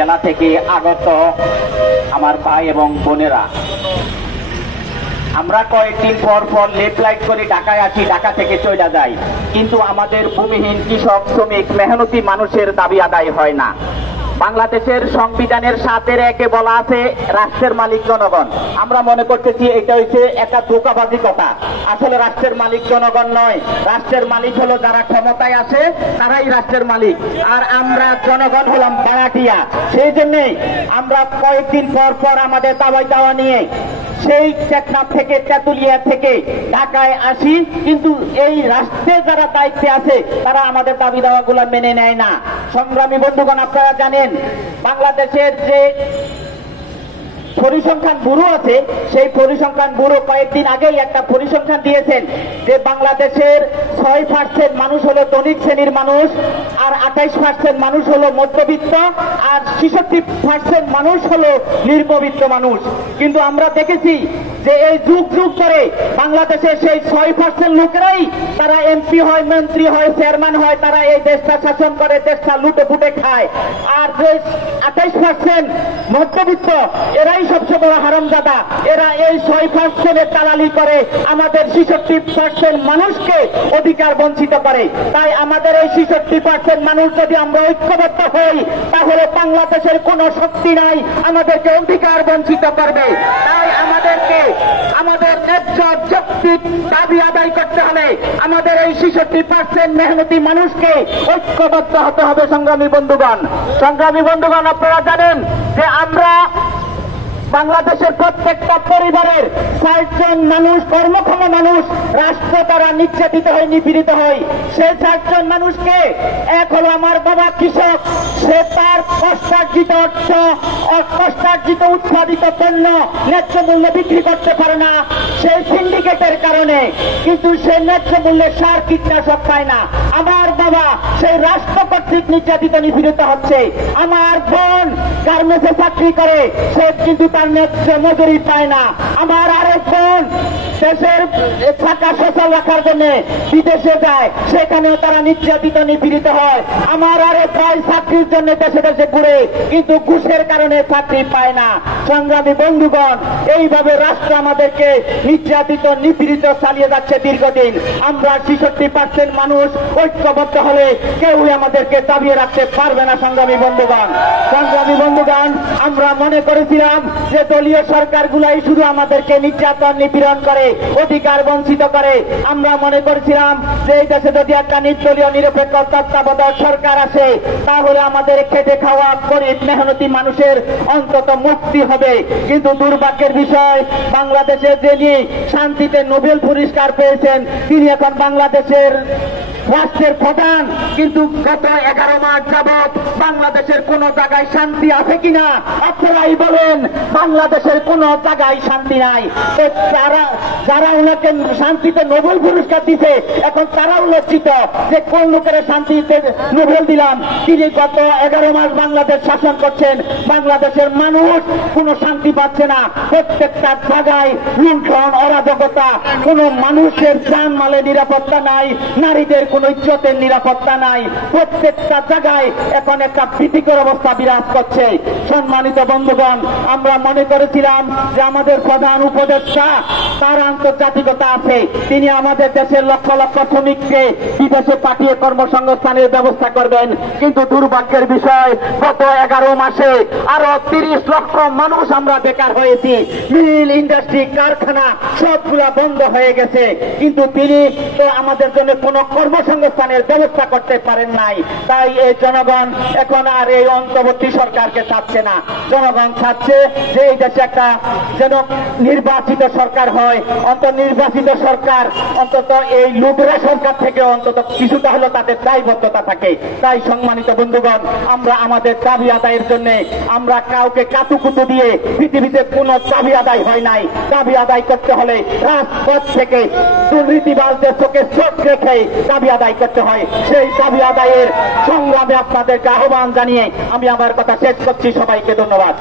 জেলা থেকে আগত আমার ভাই এবং বোনেরা, আমরা কয়েকদিন পর পর লেট লাইট করে ঢাকায় আসি, ঢাকা থেকে চলে যাই, কিন্তু আমাদের ভূমিহীন কৃষক, শ্রমিক, মেহনতি মানুষের দাবি আদায় হয় না। বাংলাদেশের সংবিধানের 7-1 বলা আছে রাষ্ট্রের মালিক জনগণ। আমরা মনে করতেছি এটা হচ্ছে একটা ধোঁকাবাজি কথা। আসলে রাষ্ট্রের মালিক জনগণ নয়, রাষ্ট্রের মালিক হলো যারা ক্ষমতায় আসে, তারাই রাষ্ট্রের মালিক, আর আমরা জনগণ হলাম ভাড়াটিয়া। সেই জন্যই আমরা কয়েকদিন পর পর আমাদের দাবি দাওয়া নিয়ে সেই টেকনাফ থেকে, তেঁতুলিয়া থেকে ঢাকায় আসি, কিন্তু এই রাষ্ট্রে যারা দায়িত্বে আছে তারা আমাদের দাবি দাওয়াগুলো মেনে নেয় না। সংগ্রামী বন্ধুগণ, আপনারা জানেন বাংলাদেশের যে পরিসংখ্যান ব্যুরো আছে, সেই পরিসংখ্যান ব্যুরো কয়েকদিন আগেই একটা পরিসংখ্যান দিয়েছেন যে বাংলাদেশের 6% মানুষ হলো ধনিক শ্রেণীর মানুষ, আর 28% মানুষ হলো মধ্যবিত্ত, আর 66% মানুষ হলো নিম্নবিত্ত মানুষ। কিন্তু আমরা দেখেছি যে এই যুগ যুগ করে বাংলাদেশের সেই 6% লোকেরাই তারা এমপি হয়, মন্ত্রী হয়, চেয়ারম্যান হয়, তারা এই দেশটা শাসন করে, দেশটা লুটে ফুটে খায়। আর যে 28% মধ্যবিত্ত, এরাই সবচেয়ে বড় হারামজাদা। এরা এই 6%-এর দালালি করে আমাদের 66% মানুষকে অধিকার বঞ্চিত করে। তাই আমাদের এই 66% মানুষ যদি আমরা ঐক্যবদ্ধ হই, তাহলে বাংলাদেশের কোনো শক্তি নাই আমাদেরকে অধিকার বঞ্চিত করবে। তাই আমাদেরকে আমাদের ন্যায্য যৌক্তিক দাবি আদায় করতে হলে আমাদের এই 66% মেহনতি মানুষকে ঐক্যবদ্ধ হতে হবে। সংগ্রামী বন্ধুগণ, আপনারা জানেন যে আমরা বাংলাদেশের প্রত্যেকটা পরিবারের 60 জন মানুষ, কর্মক্ষম মানুষ, রাষ্ট্র দ্বারা নির্যাতিত হয়, নিপীড়িত হয়। সেই 60 জন মানুষকে, এক হলো আমার বাবা কৃষক, সে তার কষ্টার্জিত অর্থ, কষ্টার্জিত উৎপাদিত পণ্য ন্যায্য মূল্যে বিক্রি করতে পারে না সেই সিন্ডিকেটের কারণে, কিন্তু সে ন্যায্য মূল্যে সার কীটনাশক পায় না। আমার বাবা সেই রাষ্ট্র কর্তৃক নির্যাতিত, নিপীড়িত হচ্ছে। আমার বোন গার্মেন্টসে চাকরি করে, সে কিন্তু তার ন্যায্য মজুরি পায় না। আমার আরেক বোন দেশের টাকা সচল রাখার জন্য বিদেশে যায়, সেখানেও তারা নির্যাতিত, নিপীড়িত হয়। আমার আরেক ভাই চাকরির জন্য দেশে দেশে ঘুরে, কিন্তু ঘুষের কারণে চাকরি পায় না। সংগ্রামী বন্ধুগণ, এইভাবে রাষ্ট্র আমাদেরকে নির্যাতিত, নিপীড়িত চালিয়ে যাচ্ছে দীর্ঘদিন। আমরা 66% মানুষ ঐক্যবদ্ধ হলে কেউই আমাদেরকে দাবিয়ে রাখতে পারবে না। সংগ্রামী বন্ধুগণ, আমরা মনে করেছিলাম যে দলীয় সরকারগুলাই শুধু আমাদেরকে নির্যাতন, নিপীড়ন করে, অধিকার বঞ্চিত করে। আমরা মনে করেছিলাম যে এই দেশে যদি একটা নির্দলীয় নিরপেক্ষ তত্ত্বাবধায়ক সরকার আসে, তাহলে আমাদের খেটে খাওয়া গরিব মেহনতি মানুষের অন্তত মুক্তি হবে। কিন্তু দুর্ভাগ্যের বিষয়, বাংলাদেশে যিনি শান্তিতে নোবেল পুরস্কার পেয়েছেন, তিনি এখন বাংলাদেশের রাষ্ট্রের প্রধান, কিন্তু গত 11 মাস যাবৎ বাংলাদেশের কোন জায়গায় শান্তি আছে কিনা আপনারাই বলেন। বাংলাদেশের কোন জায়গায় শান্তি নাই। যারা ওনাকে শান্তিতে নোবেল পুরস্কার দিতে, এখন তারাও লজ্জিত যে কোন লোকের শান্তিতে নোবেল দিলাম। তিনি গত 11 মাস বাংলাদেশ শাসন করছেন, বাংলাদেশের মানুষ কোনো শান্তি পাচ্ছে না। প্রত্যেকটা জায়গায় লুণ্ঠন, অরাজকতা, কোন মানুষের জান মালের নিরাপত্তা নাই, নারীদের কোন ইজ্জতের নিরাপত্তা নাই। প্রত্যেকটা জায়গায় এখন একটা ভীতিকর অবস্থা বিরাজ করছে। সম্মানিত বন্ধুগণ, আমরা মনে করেছিলাম যে আমাদের প্রধান উপদেষ্টা, তার আন্তর্জাতিকতা আছে, তিনি আমাদের দেশের লক্ষ লক্ষ শ্রমিককে বিদেশে পাঠিয়ে কর্মসংস্থানের ব্যবস্থা করবেন। কিন্তু দুর্ভাগ্যের বিষয়, গত 11 মাসে আরো 30 লক্ষ মানুষ আমরা বেকার হয়েছি। মিল, ইন্ডাস্ট্রি, কারখানা সবগুলা বন্ধ হয়ে গেছে, কিন্তু তিনি তো আমাদের জন্য কোনো কর্মসংস্থানের ব্যবস্থা করতে পারেন নাই। তাই এই জনগণ এখন আর এই অন্তর্বর্তী সরকারকে চাচ্ছে না। জনগণ চাচ্ছে যে এই দেশে একটা যেন নির্বাচিত সরকার হয়, অন্তর্নির্বাচিত সরকার, অন্তত এই লুটেরা সরকার থেকে অন্তত কিছুটা হলো তাদের দায়বদ্ধতা থাকে। তাই সম্মানিত বন্ধুগণ, আমরা আমাদের দাবি আদায়ের জন্য আমরা কাউকে কাতুকুতু দিয়ে পৃথিবীতে কোনো দাবি আদায় হয় নাই। দাবি আদায় করতে হলে রাজপথ থেকে দুর্নীতিবাজদের চোখে চোখ রেখে দাবি আদায় করতে হয়। সেই দাবি আদায়ের সংগ্রামে আপনাদেরকে আহ্বান জানিয়ে আমি আমার কথা শেষ করছি। সবাইকে ধন্যবাদ।